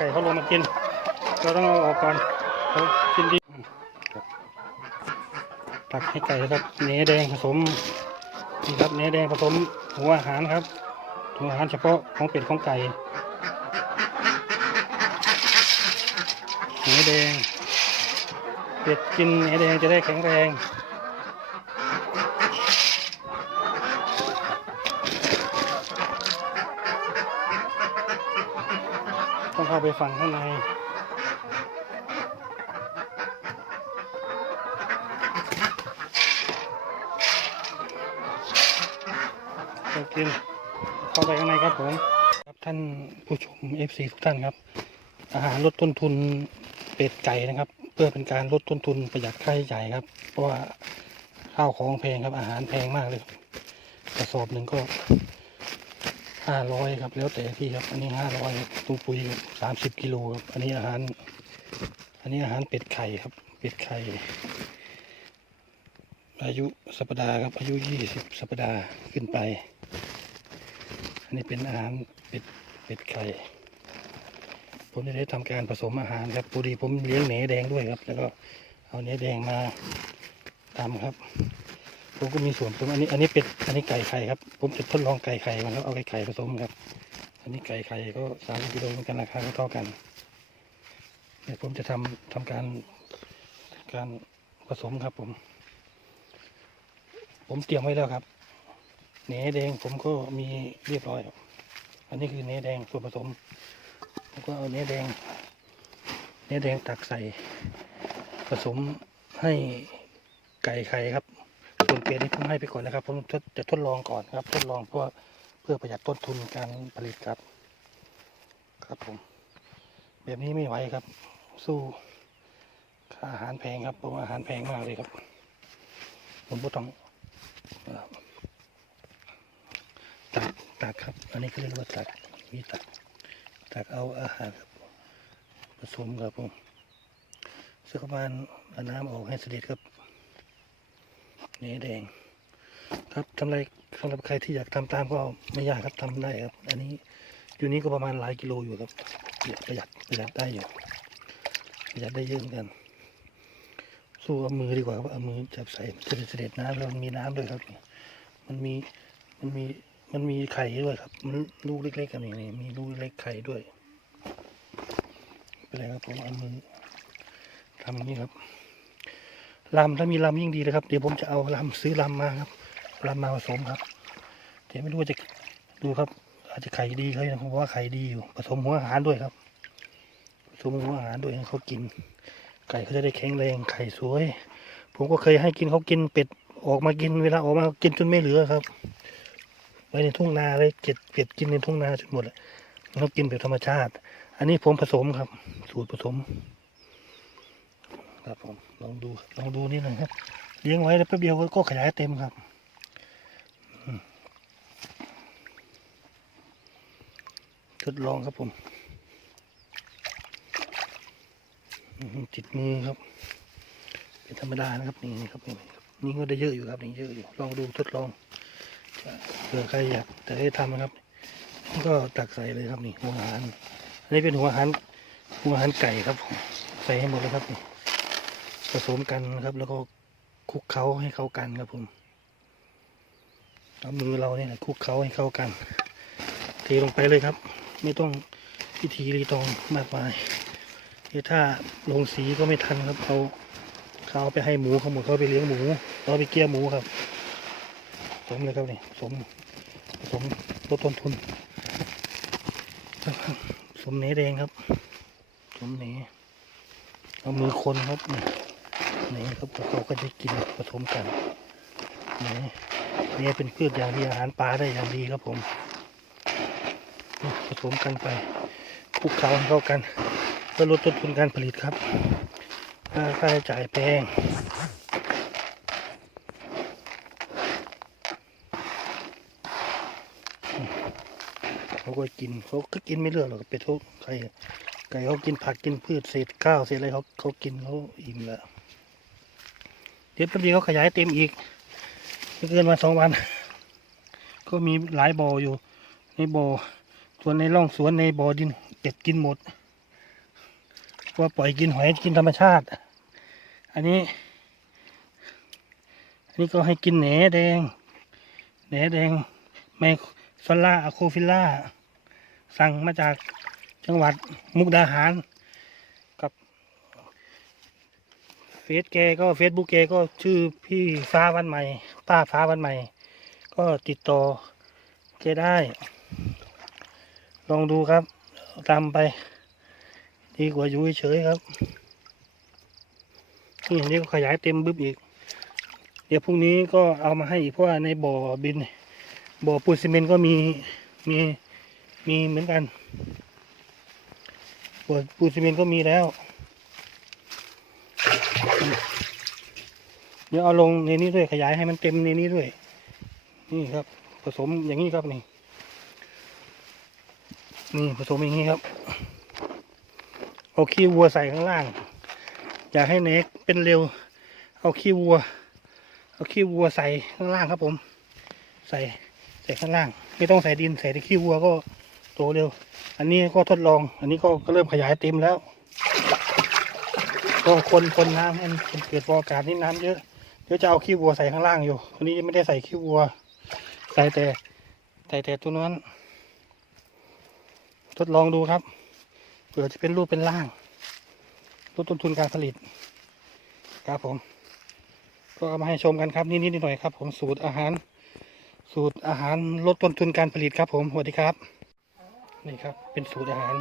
ไก่เขาลงมากิน เราต้องเอาออกก่อนเขากินดีตักให้ไก่ครับเนื้อแดงผสมนี่ครับเนื้อแดงผสมหัวอาหารครับหัวอาหารเฉพาะของเป็ดของไก่เนื้อแดงเป็ดกินเนื้อแดงจะได้แข็งแรง ต้องเข้าไปฝั่งข้างในจะกินเข้าไปข้างในครับผมครับท่านผู้ชม FC ทุกท่านครับ อาหารลดต้นทุนเป็ดไก่นะครับ เพื่อเป็นการลดต้นทุนประหยัดค่าใช้จ่ายครับ เพราะว่าข้าวของแพงครับอาหารแพงมากเลยกระสอบหนึ่งก็ ห้าร้อยครับ แล้วแต่ที่ครับ อันนี้ห้าร้อยตู้ปุ๋ยสามสิบกิโลครับ อันนี้อาหาร อันนี้อาหารเป็ดไข่ครับ เป็ดไข่ อายุสัปดาห์ครับ อายุยี่สิบสัปดาห์ขึ้นไป อันนี้เป็นอาหารเป็ดเป็ดไข่ ผมจะได้ทำการผสมอาหารครับพอดีผมเลี้ยงเหนแดงด้วยครับ แล้วก็เอาเนื้อแดงมาทำครับ ผมก็มีส่วนผสมอันนี้อันนี้เป็ดอันนี้ไก่ไข่ครับผมจะทดลองไก่ไข่มาครับเอาไก่ไข่ผสมครับ อันนี้ไก่ไข่ก็สามกิโลเหมือนกันราคาก็เท่ากันเดี๋ยวผมจะทำทำการการผสมครับผม ผมเตรียมไว้แล้วครับเนื้อแดงผมก็มีเรียบร้อยครับอันนี้คือเนื้อแดงส่วนผสมผมก็เอาเนแดงเนื้อแดงตักใส่ ผสมให้ไก่ไข่ครับ ส่วนเป็ดนี่ผมให้ไปก่อนนะครับ ผมจะทดลองก่อนครับ ทดลองเพื่อเพื่อประหยัดต้นทุนการผลิตครับ ครับผม แบบนี้ไม่ไหวครับ สู้ค่าอาหารแพงครับเพราะว่าอาหารแพงมากเลยครับ ผมก็ต้องตักตักครับ อันนี้เขาเรียกว่าตักมีตักตักเอาอาหารครับผสมครับผมสักประมาณน้ำออกให้เสด็จครับ นื้อแดง ครับทำไรสำหรับใครที่อยากทำตามก็ไม่ยากครับทำได้ครับ อันนี้อยู่นี้ก็ประมาณหลายกิโลอยู่ครับประหยัดประหยัดได้อยู่ประหยัดได้เยอะเหมือนกัน สู้เอามือดีกว่าครับเอามือจับใส่จะได้เสด็จน้ำแล้วมันมีน้ำด้วยครับ มันมีมันมีมันมีไข่ด้วยครับ มันลูกเล็กๆกันนี่างนี่มีลูกเล็กไข่ด้วยเป็นไรครับผมเอามือทำอย่างนี้ครับ ลำถ้ามีลำยิ่งดีเลยครับ เดี๋ยวผมจะเอาลำซื้อลำมาครับลำมาผสมครับ เดี๋ยวไม่รู้ว่าจะดูครับ อาจจะไข่ดีเขานะผมว่าไข่ดีอยู่ ผสมหัวอาหารด้วยครับ ผสมหัวอาหารด้วยให้เขากิน ไก่เขาจะได้แข็งแรงไข่สวย ผมก็เคยให้กินเขากินเป็ดออกมากินเวลาออกมากินจนไม่เหลือครับไว้ในทุ่งนาเลยเก็บเป็ดกินในทุ่งนาจนหมดเลยเขากินแบบธรรมชาติ อันนี้ผมผสมครับ สูตรผสม ครับผมลองดูลองดูนิดหนึ่งครับเลี้ยงไว้แล้วแป๊บเดียวก็ขยายเต็มครับทดลองครับผมติดมือครับ เป็นธรรมดานะครับนี่ครับนี่ครับนี่ก็ได้เยอะอยู่ครับนี่เยอะอยู่ลองดูทดลองเผื่อใครอยากจะได้ทำนะครับนี่ก็ตักใส่เลยครับนี่หัวอาหารอันนี้เป็นหัวอาหารหัวอาหารไก่ครับผมใส่ให้หมดเลยครับนี่ ผสมกันนะครับ แล้วก็คลุกเคล้าให้เข้ากันครับผมเอามือเราเนี่ยคลุกเคล้าให้เข้ากัน เทลงไปเลยครับ ไม่ต้องพิธีรีตองมากมายถ้าลงสีก็ไม่ทันครับเขาเขาเอาไปให้หมูเขาหมดเขาเอาไปเลี้ยงหมูเราไปเกี้ยหมูครับสมเลยครับนี่สมสมลดต้นทุนสมเนแดงครับสมเนเอามือคนครับ นี่ครับเขาก็จะกินผสมกันนี่นี่เป็นพืชอย่างดีอาหารปลาได้อย่างดีครับผมผสมกันไปคลุกเคล้าให้เข้ากันเพื่อลดต้นทุนการผลิตครับค่าใช้จ่ายแพงเขาก็กินเขาก็กินไม่เลือกหรอกเป็ดเขาไก่ไก่เขากินผักกินพืชเศษข้าวเศษอะไรเขาเขากินเขาอิ่มแล้ว ดี๋ยวแป๊บเดีเขาขยายเต็มอีกไม่เกินวันสองวัน ก็มีหลายบ่ออยู่ ในบ่อส่วนในร่องสวนในบ่อดินเป็ดกินหมดว่าปล่อยกินหอยกินธรรมชาติ อันนี้ อันนี้ก็ให้กินแหนแดงแหนแดงไมโซล่าอะโคฟิล่า สั่งมาจากจังหวัดมุกดาหาร กับเฟซแกก็เฟซบุ๊กแกก็ชื่อพี่ฟ้าวันใหม่ ป้าฟ้าวันใหม่ ก็ติดต่อแกได้ ลองดูครับตามไป ดีกว่าอยู่เฉยครับนี่นนี้ก็ขยายเต็มบึ้บอีก เดี๋ยวพรุ่งนี้ก็เอามาให้อีกเพราะว่าในบ่อบิน บ่อปูนซีเมนต์ก็มีมีมีเหมือนกันบ่อปูนซีเมนต์ก็มีแล้ว เดี๋ยวเอาลงในนี้ด้วยขยายให้มันเต็มในนี้ด้วย นี่ครับ ผสมอย่างนี้ครับนี่ นี่ผสมอย่างนี้ครับเอาขี้วัวใส่ข้างล่าง อยากให้เน็กเป็นเร็ว เอาขี้วัว เอาขี้วัวใส่ข้างล่างครับผม ใส่ใส่ข้างล่าง ไม่ต้องใส่ดินใส่แต่ขี้วัวก็โตเร็ว อันนี้ก็ทดลอง อันนี้ก็ก็เริ่มขยายเต็มแล้ว ก็คนคนน้ำให้มันเกิดฟออากาศนี่น้ำเยอะ เดี๋ยวจะเอาขี้วัวใส่ข้างล่างอยู่อันนี้ยังไม่ได้ใส่ขี้วัว ใส่แต่ใส่แต่ตัวนั้น ทดลองดูครับเผื่อจะเป็นรูปเป็นร่างลดต้นทุนการผลิต ครับผม ก็เอามาให้ชมกันครับนิดนิดหน่อยครับ ผมสูตรอาหาร สูตรอาหารลดต้นทุนการผลิตครับ ผมสวัสดีครับ นี่ครับ เป็นสูตรอาหาร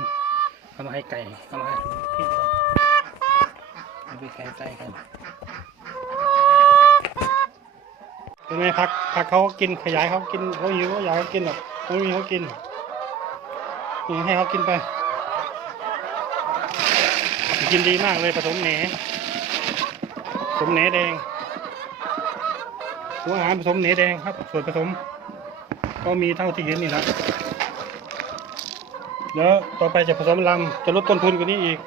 เอามาให้ไก่เอามาให้พี่เลยเอาไปไก่ไก่กัน เป็นไงพักพักเขากินขยายเขากินเขาหิวเขาอยากเขากินหรอกเขาม่มีเขากินนี่ให้เขากินไป กินดีมากเลยผสมแหนผสมแหนแดงหัวอาหารผสมแหนแดงครับ ส่วนผสม ก็มีเท่าที่เห็นนี่นะเดี๋ยวต่อไปจะผสมลำจะลดต้นทุนกว่านี้อีก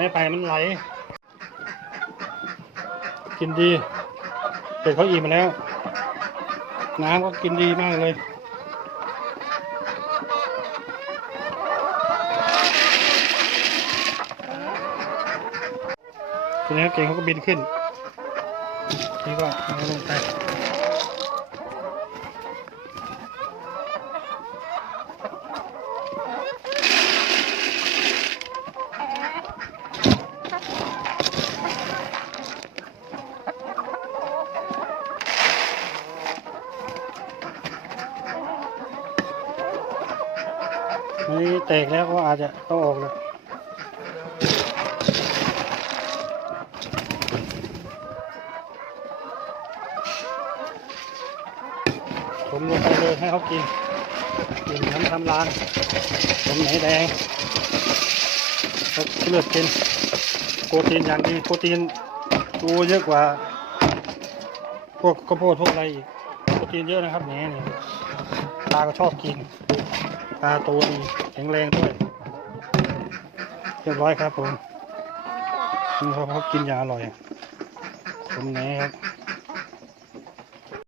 แม่ไปมันไหล กินดีเป็ดเขาอิ่มมาแล้ว น้ำก็กินดีมากเลยทีนี้เก่งเขาก็บินขึ้น นี่ก็ลงไปนี่ แตกแล้วก็อาจจะต้องออกแล้วผมลงไปเลยให้เขากินกินน้ำทำรานผมไหนแดงเขาเลือกกินโปรตีนอย่างดีโปรตีนตัวเยอะกว่า พวกข้าวโพดพวกอะไรอีกโปรตีนเยอะนะครับแหนเนี่ยปลาก็ชอบกิน ปลาโตดีแข็งแรงด้วย เรียบร้อยครับผมนี่เขาเขากินยาอร่อยผมแหนครับ